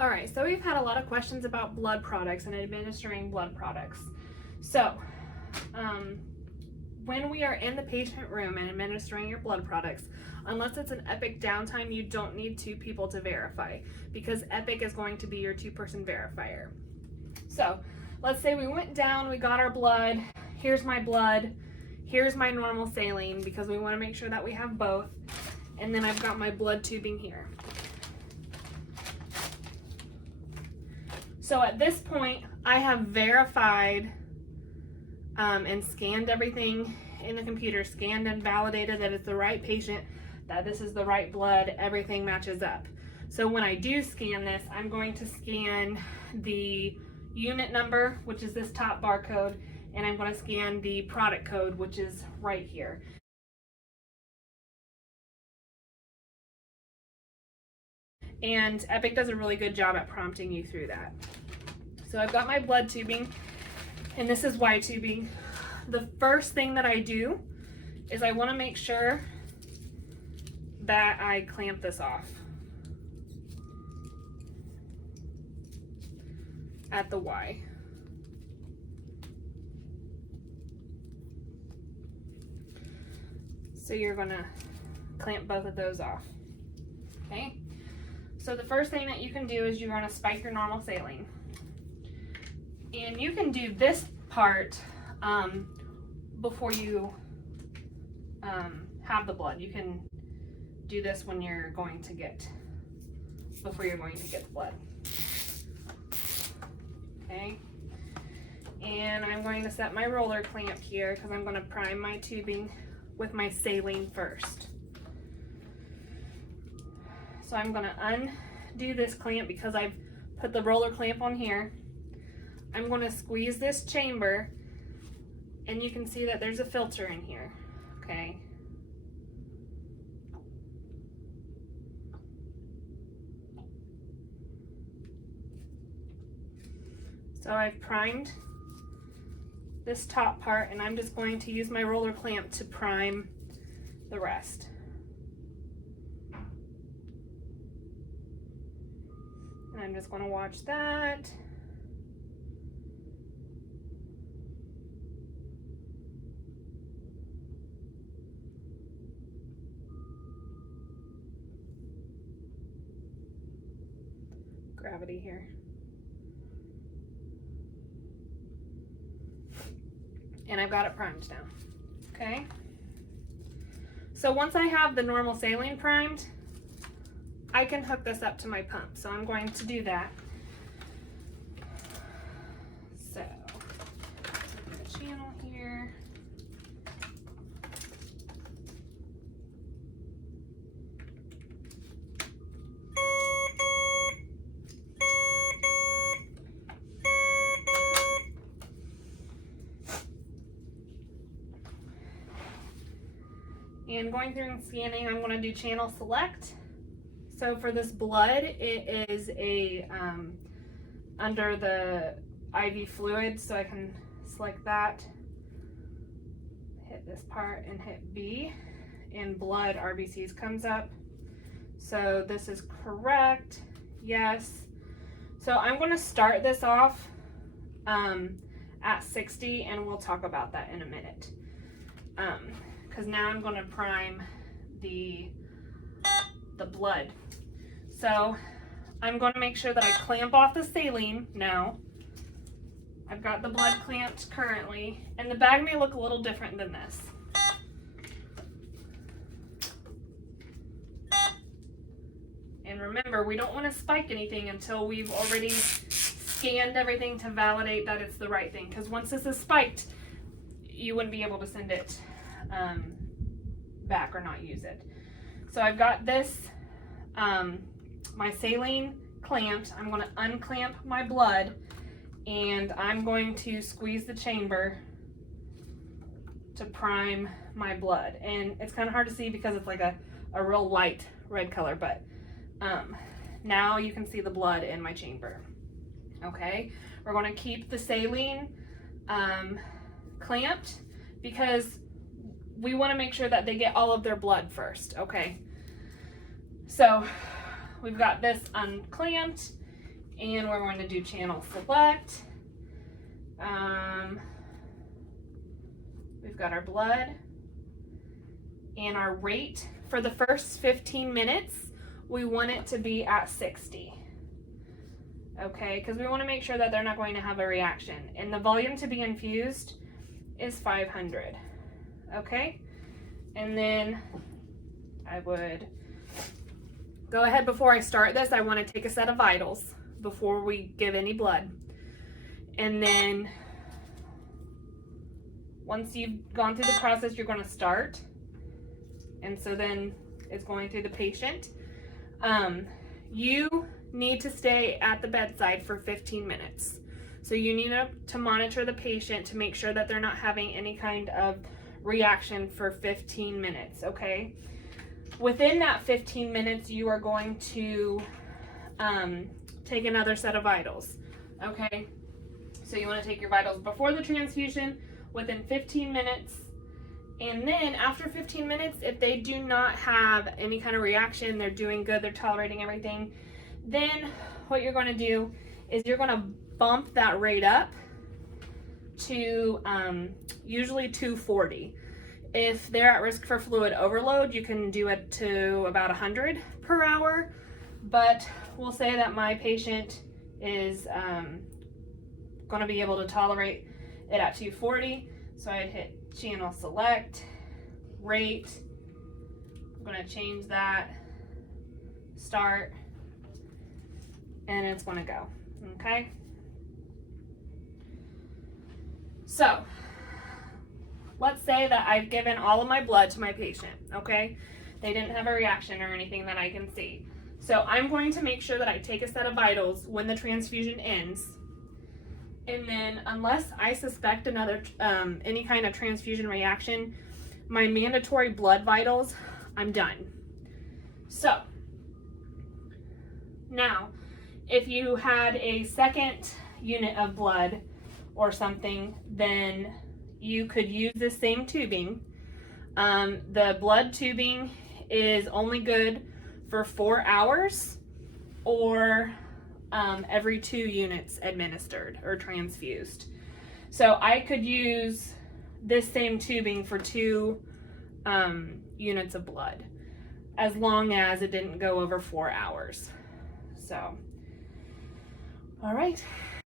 All right, so we've had a lot of questions about blood products and administering blood products. So, when we are in the patient room and administering your blood products, unless it's an Epic downtime, you don't need 2 people to verify, because Epic is going to be your 2-person verifier. So, let's say we went down, we got our blood, here's my blood, here's my normal saline, because we want to make sure that we have both, and then I've got my blood tubing here. So at this point, I have verified and scanned everything in the computer, scanned and validated that it's the right patient, that this is the right blood, everything matches up. So when I do scan this, I'm going to scan the unit number, which is this top barcode, and I'm going to scan the product code, which is right here. And Epic does a really good job at prompting you through that. So I've got my blood tubing, and this is Y tubing. The first thing that I do is I want to make sure that I clamp this off at the Y. So you're going to clamp both of those off. Okay? So the first thing that you can do is you're going to spike your normal saline. And you can do this part before you have the blood. You can do this when you're going to get, before you're going to get the blood. Okay? And I'm going to set my roller clamp here because I'm going to prime my tubing with my saline first. So I'm going to undo this clamp because I've put the roller clamp on here. I'm going to squeeze this chamber, and you can see that there's a filter in here, okay? So I've primed this top part, and I'm just going to use my roller clamp to prime the rest. And I'm just going to watch that. Gravity here. And I've got it primed now. Okay? So once I have the normal saline primed, I can hook this up to my pump. So I'm going to do that. So, the channel here. And going through and scanning, I'm going to do channel select. So for this blood, it is a under the IV fluid, so I can select that, hit this part and hit B, and blood RBCs comes up. So this is correct, yes. So I'm going to start this off at 60, and we'll talk about that in a minute. Because now I'm going to prime the blood. So I'm going to make sure that I clamp off the saline now. I've got the blood clamped currently, and the bag may look a little different than this. And remember, we don't want to spike anything until we've already scanned everything to validate that it's the right thing. Because once this is spiked, you wouldn't be able to send it back or not use it. So I've got this, my saline clamped. I'm going to unclamp my blood, and I'm going to squeeze the chamber to prime my blood. And it's kind of hard to see because it's like a real light red color, but now you can see the blood in my chamber. Okay, we're going to keep the saline clamped because we want to make sure that they get all of their blood first. Okay, so we've got this unclamped, And we're going to do channel select. We've got our blood and our rate. For the first 15 minutes, we want it to be at 60. Okay, because we want to make sure that they're not going to have a reaction. And the volume to be infused is 500. Okay, and then I would go ahead before I start this. I want to take a set of vitals before we give any blood. And then once you've gone through the process, you're going to start. And so then it's going through the patient. You need to stay at the bedside for 15 minutes. So you need to monitor the patient to make sure that they're not having any kind of reaction for 15 minutes, okay? Within that 15 minutes, you are going to take another set of vitals, okay? So you want to take your vitals before the transfusion, within 15 minutes, and then after 15 minutes, if they do not have any kind of reaction, they're doing good, they're tolerating everything, then what you're going to do is you're going to bump that rate up to usually 240. If they're at risk for fluid overload, you can do it to about 100 per hour, but we'll say that my patient is going to be able to tolerate it at 240. So I'd hit channel select, rate. I'm going to change that, start, and it's going to go. Okay. So let's say that I've given all of my blood to my patient. Okay. They didn't have a reaction or anything that I can see. So I'm going to make sure that I take a set of vitals when the transfusion ends. And then unless I suspect another any kind of transfusion reaction, my mandatory blood vitals, I'm done. So now, if you had a second unit of blood or something, then you could use the same tubing. The blood tubing is only good for 4 hours or every 2 units administered or transfused. So I could use this same tubing for 2 units of blood as long as it didn't go over 4 hours. So, all right.